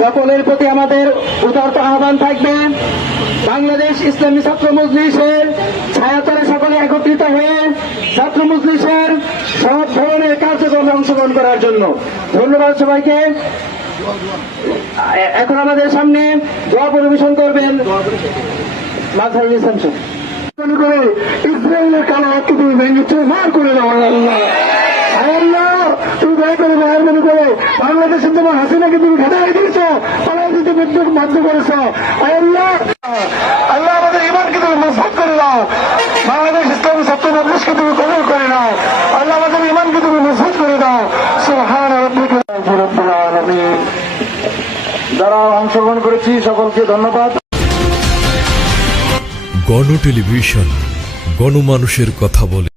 সকলের প্রতি আমাদের উদারত আহ্বান থাকবে। বাংলাদেশ ইসলামী ছাত্র মজলিসের ছায়াতলে সকলে একত্রিত হয়ে ছাত্র মজলিসের সব ধরনের কার্যক্রমে অংশগ্রহণ করার জন্য। ধন্যবাদ সবাইকে। এখন আমাদের সামনে দোয়া পরিবেশন করবেন মাঝারুল ইসলাম ইসরায়েলের কালো তুমি ভেঙে মার করে দাও আল্লাহ আল্লাহ তুমি দয়া করে মেহরবানি করে বাংলাদেশের তোমার হাসিনাকে তুমি ঘাটাই দিয়েছ পালাই দিতে বাধ্য করেছ। আল্লাহ আল্লাহ আমাদের ইমানকে তুমি মজবুত করে দাও। বাংলাদেশ ইসলামী ছাত্র মজলিসকে তুমি কবল করে নাও। আল্লাহ আমাদের ইমানকে তুমি মজবুত করে দাও। আলামিন। যারা অংশগ্রহণ করেছি। সকলকে ধন্যবাদ। গণ টেলিভিশন, গণমানুষের কথা বলে।